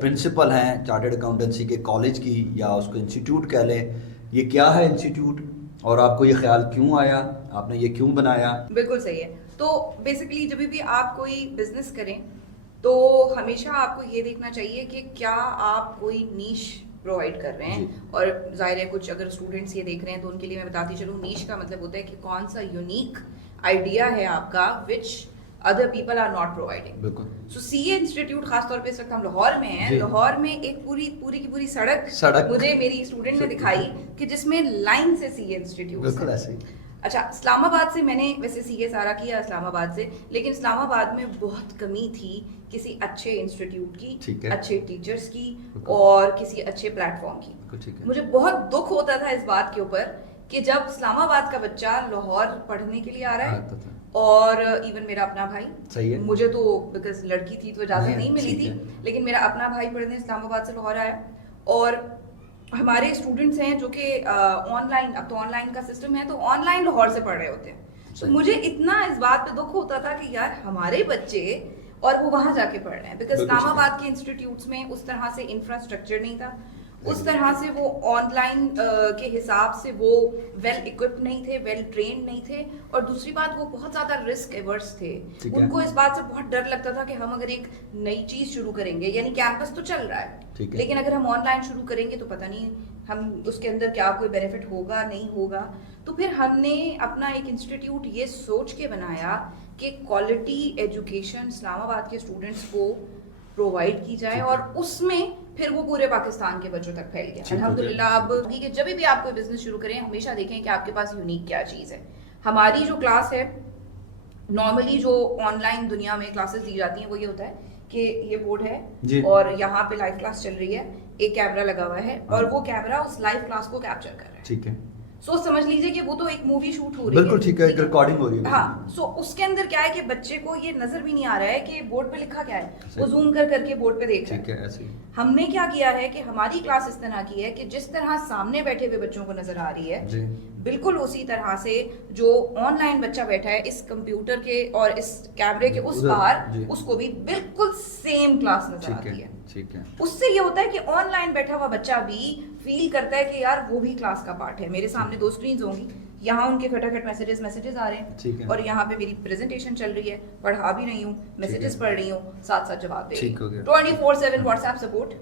Principal हैं chartered accountancy के college की, या उसको इंस्टीट्यूट कह लें, ये क्या है इंस्टीट्यूट और आपको ये ख्याल क्यों आया, आपने ये क्यों बनाया? बिल्कुल सही है। तो बेसिकली जब भी आप कोई बिजनेस करें तो हमेशा आपको ये देखना चाहिए कि क्या आप कोई नीश प्रोवाइड कर रहे हैं। और जाहिर है कुछ अगर स्टूडेंट्स ये देख रहे हैं तो उनके लिए मैं बताती चलूँ, नीश का मतलब होता है कि कौन सा यूनिक आइडिया है आपका which other people are not providing. बिल्कुल। सो सीए इंस्टीट्यूट खासतौर पे इस वक्त हम लाहौर में हैं। लाहौर में एक पूरी पूरी की पूरी सड़क मुझे मेरी स्टूडेंट ने दिखाई कि जिसमें लाइन से सीए इंस्टीट्यूट। बिल्कुल ऐसे ही। अच्छा, इस्लामाबाद से मैंने वैसे सीए सारा किया इस्लामाबाद से, लेकिन इस्लामाबाद में बहुत कमी थी किसी अच्छे इंस्टीट्यूट की, अच्छे टीचर्स की और किसी अच्छे प्लेटफॉर्म की। मुझे बहुत दुख होता था इस बात के ऊपर कि जब इस्लामाबाद का बच्चा लाहौर पढ़ने के लिए आ रहा है, और इवन मेरा अपना भाई, सही है, मुझे तो बिकॉज लड़की थी तो इजाजत नहीं मिली थी, लेकिन मेरा अपना भाई पढ़ने इस्लामाबाद से लाहौर आया। और हमारे स्टूडेंट्स हैं जो कि ऑनलाइन, अब तो ऑनलाइन का सिस्टम है, तो ऑनलाइन लाहौर से पढ़ रहे होते हैं। तो मुझे इतना इस बात पे दुख होता था कि यार हमारे बच्चे और वो वहां जाके पढ़ रहे हैं, बिकॉज इस्लामाबाद के इंस्टीट्यूट्स में उस तरह से इंफ्रास्ट्रक्चर नहीं था, उस तरह से वो ऑनलाइन के हिसाब से वो वेल इक्विप्ड नहीं थे, वेल ट्रेन्ड नहीं थे, और दूसरी बात वो बहुत ज्यादा रिस्क एवर्स थे। उनको इस बात से बहुत डर लगता था कि हम अगर एक नई चीज शुरू करेंगे, यानी कैंपस तो चल रहा है, लेकिन अगर हम ऑनलाइन शुरू करेंगे तो पता नहीं हम उसके अंदर क्या कोई बेनिफिट होगा नहीं होगा। तो फिर हमने अपना एक इंस्टीट्यूट ये सोच के बनाया कि क्वालिटी एजुकेशन इस्लामाबाद के स्टूडेंट्स को प्रोवाइड की जाए, और उसमें फिर वो पूरे पाकिस्तान के बच्चों तक फैल गया अल्हम्दुलिल्लाह। अब कि जब भी आप कोई बिजनेस शुरू करें हमेशा देखें कि आपके पास यूनिक क्या चीज़ है। हमारी जो क्लास है, नॉर्मली जो ऑनलाइन दुनिया में क्लासेस दी जाती हैं वो ये होता है कि ये बोर्ड है और यहाँ पे लाइव क्लास चल रही है, एक कैमरा लगा हुआ है और वो कैमरा उस लाइव क्लास को कैप्चर कर रहा है। ठीक है, सो समझ लीजिए कि वो तो एक मूवी शूट हो रही है। बिल्कुल ठीक है, रिकॉर्डिंग हो रही है। हाँ, सो उसके अंदर क्या है कि बच्चे को ये नजर भी नहीं आ रहा है कि बोर्ड पे लिखा क्या है, वो जूम कर करके बोर्ड पे देख रहा है। ऐसे हमने क्या किया है कि हमारी क्लास इस तरह की है कि जिस तरह सामने बैठे हुए बच्चों को नजर आ रही है, बिल्कुल उसी तरह से जो ऑनलाइन बच्चा बैठा है इस कंप्यूटर के और इस कैमरे के उस पार, उसको भी बिल्कुल सेम क्लास नजर आती है। ठीक है, उससे ये होता है कि ऑनलाइन बैठा हुआ बच्चा भी फील करता है कि यार वो भी क्लास का पार्ट है। मेरे सामने दो स्क्रीन्स होंगी, यहाँ उनके खटाखट मैसेजेस आ रहे हैं और यहाँ पे मेरी प्रेजेंटेशन चल रही है, पढ़ा भी रही हूँ, मैसेजेस पढ़ रही हूँ, साथ साथ जवाब दे रही हूँ। 24/7 व्हाट्सएप सपोर्ट